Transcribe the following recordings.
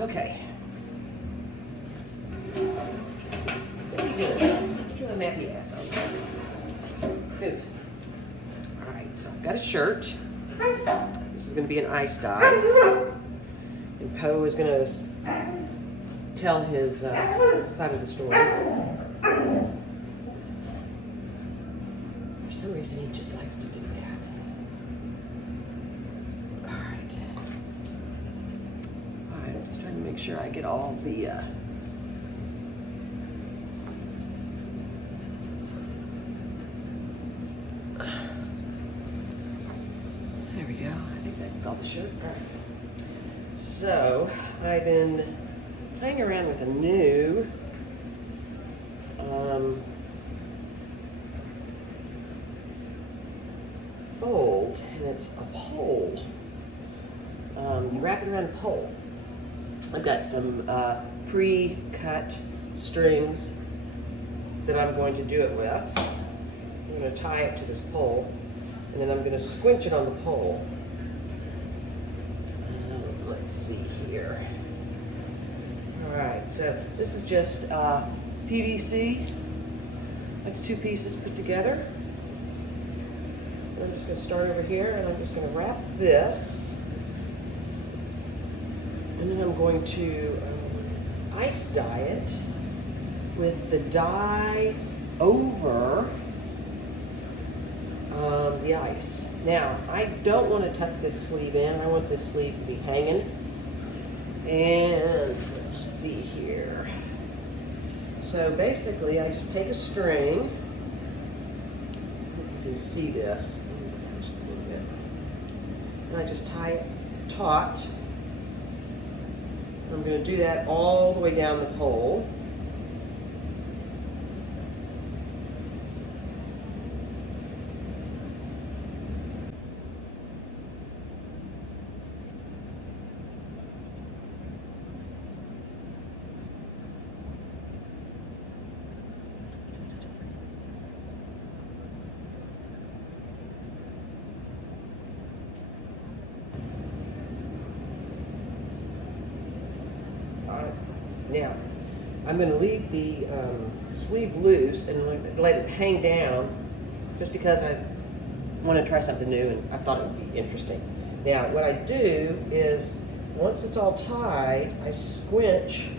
Okay. Very good. You're a nappy ass. Okay. Good. All right, so I've got a shirt. This is going to be an ice dye. And Poe is going to tell his side of the story. For some reason, he just likes to do that. All right. All right, I'm just trying to make sure I get all the... There we go. I think that's all the shirt. All right. So, I've been playing around with a new fold, and it's a pole. You wrap it around a pole. I've got some pre-cut strings that I'm going to do it with. I'm going to tie it to this pole, and then I'm going to squinch it on the pole. Let's see here. All right, so this is just PVC. That's 2 pieces put together. I'm just going to start over here, and I'm just going to wrap this. And then I'm going to ice dye it with the dye over the ice. Now, I don't want to tuck this sleeve in. I want this sleeve to be hanging. And let's see here. So basically, I just take a string. You can see this just a little bit. And I just tie it taut. I'm going to do that all the way down the pole. Now, I'm going to leave the sleeve loose and let it hang down just because I want to try something new and I thought it would be interesting. Now, what I do is, once it's all tied, I squinch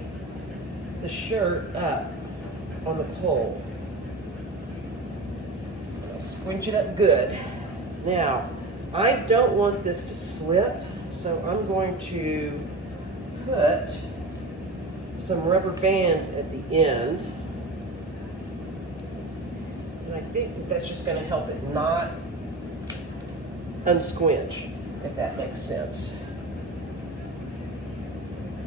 the shirt up on the pole. I'll squinch it up good. Now, I don't want this to slip, so I'm going to put some rubber bands at the end, and I think that that's just going to help it not unsquinch, if that makes sense.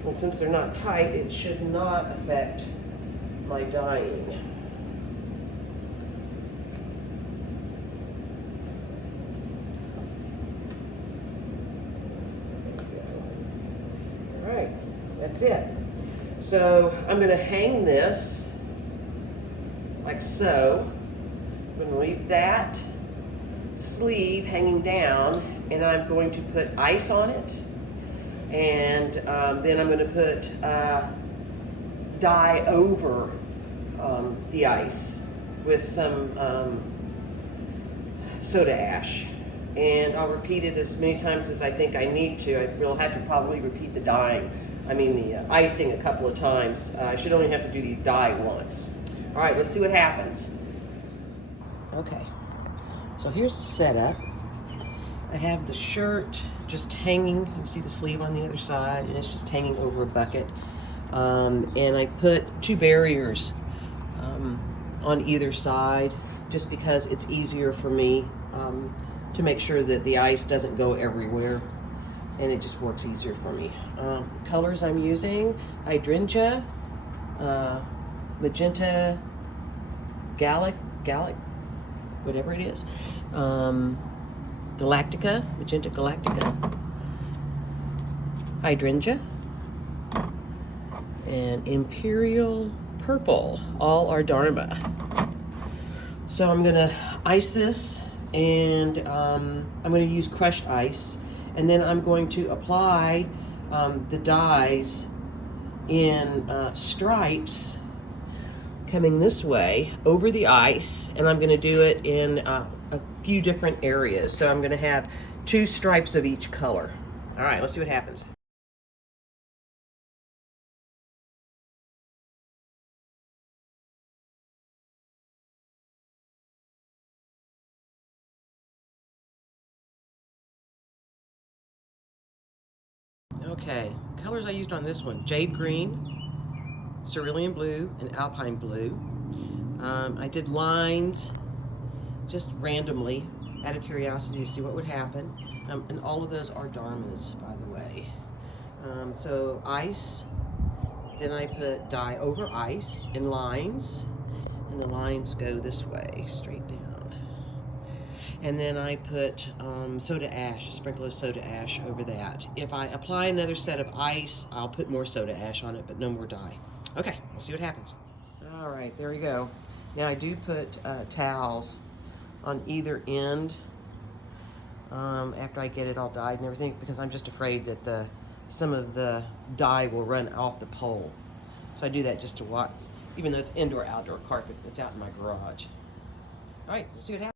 And since they're not tight, it should not affect my dyeing. All right, that's it. So I'm going to hang this like so. I'm going to leave that sleeve hanging down, and I'm going to put ice on it, and then I'm going to put dye over the ice with some soda ash. And I'll repeat it as many times as I think I need to. I will have to probably repeat the icing a couple of times. I should only have to do the dye once. All right, let's see what happens. Okay, so here's the setup. I have the shirt just hanging. You see the sleeve on the other side, and it's just hanging over a bucket. And I put 2 barriers on either side, just because it's easier for me to make sure that the ice doesn't go everywhere, and it just works easier for me. Colors I'm using: hydrangea, magenta, gallic, whatever it is, galactica, magenta galactica, hydrangea, and imperial purple, all are Dharma. So I'm gonna ice this, and I'm going to use crushed ice, and then I'm going to apply the dyes in stripes coming this way over the ice, and I'm going to do it in a few different areas. So I'm going to have 2 stripes of each color. All right, let's see what happens. Okay, colors I used on this one: jade green, cerulean blue, and alpine blue. I did lines just randomly out of curiosity to see what would happen. And all of those are Dharmas, by the way. So ice, then I put dye over ice in lines, and the lines go this way, straight down. And then I put soda ash, a sprinkle of soda ash over that. If I apply another set of ice, I'll put more soda ash on it, but no more dye. Okay, we'll see what happens. All right, there we go. Now I do put towels on either end after I get it all dyed and everything, because I'm just afraid that some of the dye will run off the pole. So I do that just to watch, even though it's indoor-outdoor carpet, it's out in my garage. All right, we'll see what happens.